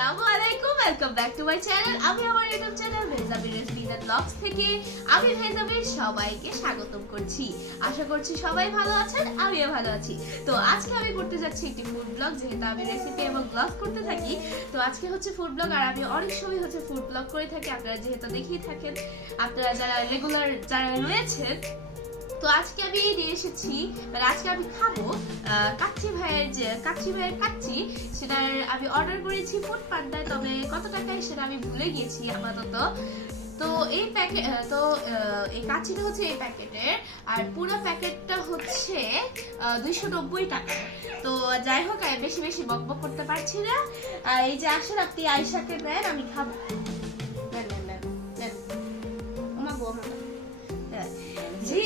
আসসালামু আলাইকুম, welcome back to my channel. আমি আমার YouTube channel Mehjabin recipe and blogs থেকে আমি মেহজাবিন সবাইকে স্বাগতম করছি। আশা করছি সবাই ভালো আছেন, আমিও ভালো আছি। তো আজকে আমি করতে যাচ্ছি একটি ফুড ব্লগ, যেহেতু আমি রেসিপি এবং ব্লগ করতে থাকি। তো আজকে হচ্ছে ফুড ব্লগ, আর আমি অনেক সময় হচ্ছে ফুড ব্লগ করে থাকি। আপনারা যেহেতু দেখেই থাকেন, আপনারা যারা রেগুলার যারা রয়েছেন, তো আজকে আমি নিয়ে এসেছি, মানে আজকে আমি খাবো কাচ্চি ভাইয়ের কাচ্চি। সেটার আমি অর্ডার করেছি ফুড পান্ডায়, তবে কত টাকায় সেটা আমি ভুলে গিয়েছি আপাতত। তো এই প্যাকেট, তো এই কাচ্চিটা হচ্ছে এই প্যাকেটের, আর পুরো প্যাকেটটা হচ্ছে 290 টাকা। তো যাই হোক, বেশি বেশি বকবক করতে পারছি না। এই যে আসেন, আপনি আয়েশাকে দেন, আমি খাবো। জি,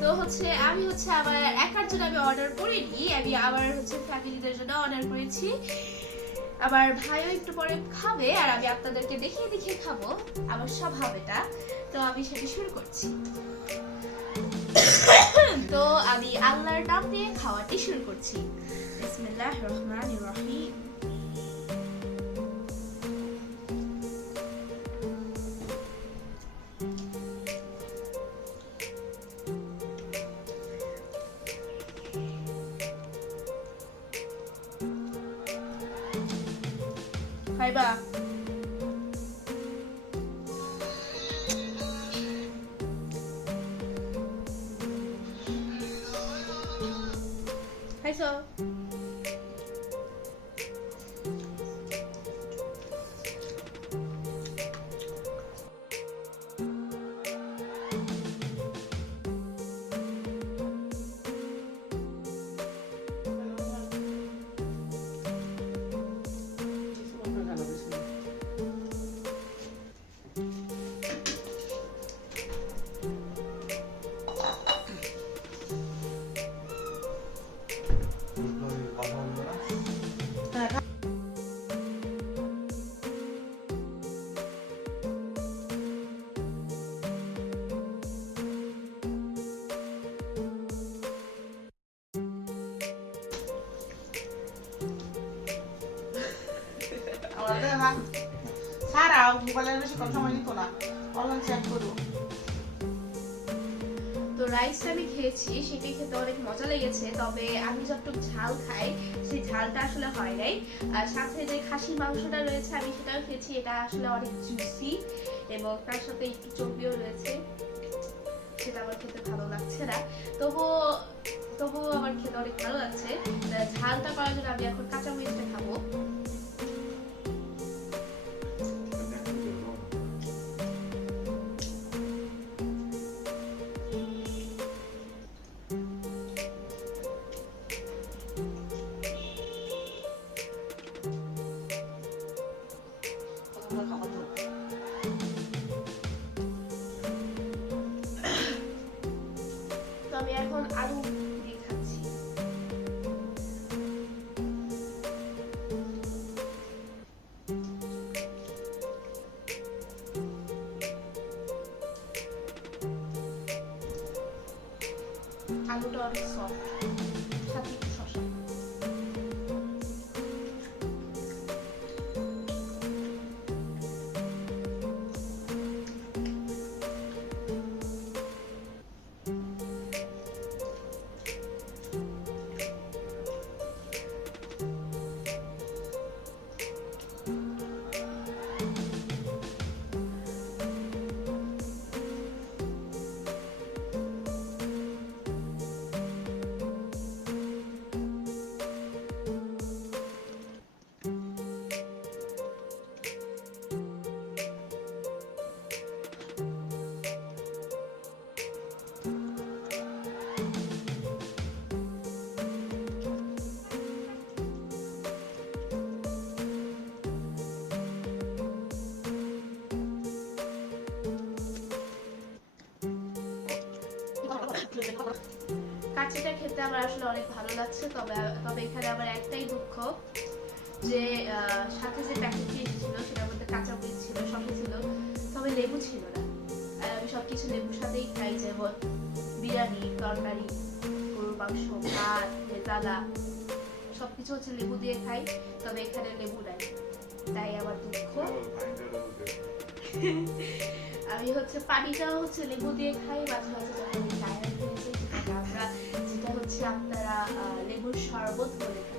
তো হচ্ছে আমি হচ্ছে আবার একার জন্য আমি অর্ডার করিনি, আমি আবার হচ্ছে ফ্যামিলিদের জন্য অর্ডার করেছি। আবার ভাইও একটু পরে খাবে, আর আমি আপনাদেরকে দেখিয়ে দেখিয়ে খাবো আমার স্বভাব এটা। তো আমি সেটা শুরু করছি। তো আমি আল্লাহর নাম দিয়ে খাওয়াটি শুরু করছি। বিসমিল্লাহির রহমানির রহিম। খাইবা? খাইছো? তো রাইসটা আমি খেয়েছি, সেটাই খেতে অনেক মজা লেগেছে, তবে আমি যতটুকু ঝাল খাই সেই ঝালটা আসলে হয় নাই। আর সাথে যে খাসির মাংসটা রয়েছে আমি সেটাও খেয়েছি, এটা আসলে অনেক জুসি এবং তার সাথে একটু চর্বিও রয়েছে, সেটা আমার খেতে ভালো লাগছে না। তবুও আমার খেতে অনেক ভালো লাগছে। ঝালটা করার জন্য আমি এখন কাঁচা মরিচটা খাবো। আমি এখন আলু দিয়ে খাচ্ছি। আলুটা অনেক সফট, সাথে একটু শসা। কাচ্চিটা খেতে আমার আসলে অনেক ভালো লাগছে, তবে এখানে আমার একটাই দুঃখ, যে সাথে যে প্যাকেটটি এসেছিল সেটার মধ্যে কাঁচা মরিচ ছিল, শসা ছিল, তবে লেবু ছিল না। আর আমি সবকিছু লেবুর সাথেই খাই, যেমন বিরিয়ানি, তরকারি, গরুর মাংস, ভাত, ভেজালা, সবকিছু হচ্ছে লেবু দিয়ে খাই, তবে এখানে লেবু নাই, তাই আমার দুঃখ। আমি হচ্ছে পানিটাও হচ্ছে লেবু দিয়ে খাই, মাঝে মাঝে যখন আমি টায়ার্ড হয়ে যাই, যেটাকে আমরা যেটা হচ্ছে আপনারা লেবুর শরবত বলে থাকি।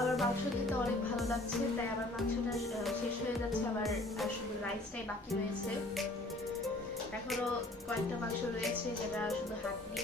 আমার মাংস খেতে অনেক ভালো লাগছে, তাই আমার মাংসটা শেষ হয়ে যাচ্ছে, আবার আর শুধু রাইসটাই বাকি রয়েছে। এখনো কয়েকটা মাংস রয়েছে যেটা শুধু হাড্ডি।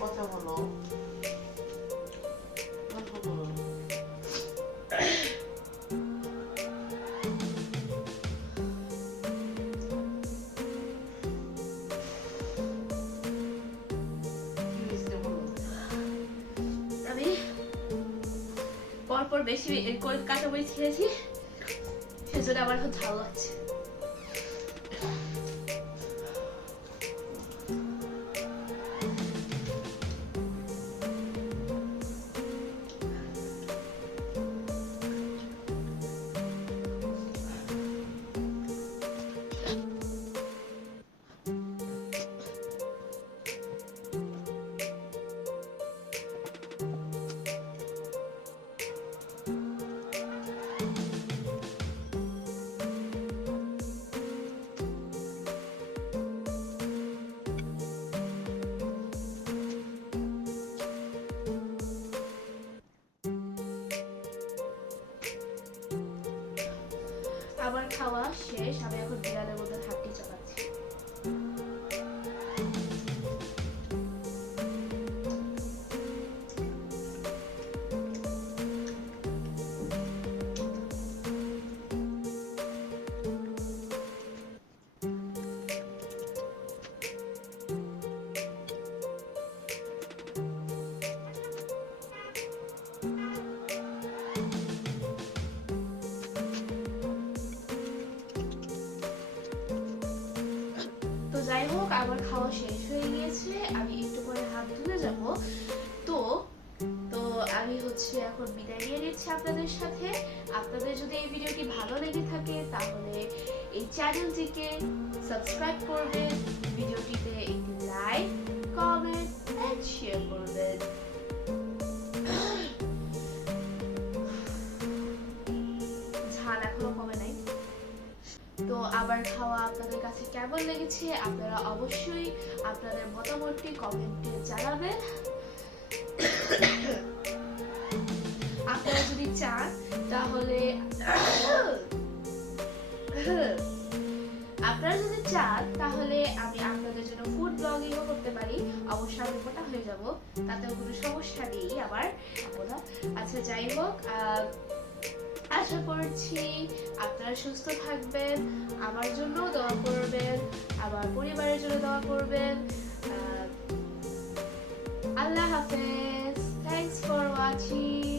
কথা বলো, আমি পরপর বেশি কাঁচামরিচ খেয়েছি, সেজন্য আমার খুব ভালো লাগছে। আমার খাওয়া শেষ, আমি এখন বিড়ালের মধ্যে হাঁটি চালাচ্ছি। যাই হোক, আমার খাওয়া শেষ হয়ে গিয়েছে, আমি একটু পরে হাত ধুয়ে যাব। তো তো আমি হচ্ছে এখন বিদায় নিয়ে নিচ্ছি আপনাদের সাথে। আপনাদের যদি এই ভিডিওটি ভালো লেগে থাকে তাহলে এই চ্যানেলটিকে সাবস্ক্রাইব করবেন, ভিডিওটিতে একটি লাইক, কমেন্ট এন্ড শেয়ার করবেন। খাবার খাওয়া আপনাদের কাছে কেমন লেগেছে আপনারা অবশ্যই আপনাদের মতামতটি কমেন্টে জানাবেন। আপনারা যদি চান তাহলে আমি আপনাদের জন্য ফুড ব্লগিংও করতে পারি, অবশ্যই আমি মোটা হয়ে যাব, তাতেও কোনো সমস্যা নেই আমার। আচ্ছা যাই হোক, আশা করছি আপনারা সুস্থ থাকবেন, আমার জন্য দোয়া করবেন, আমার পরিবারের জন্য দোয়া করবেন। আল্লাহ হাফেজ। Thanks for watching.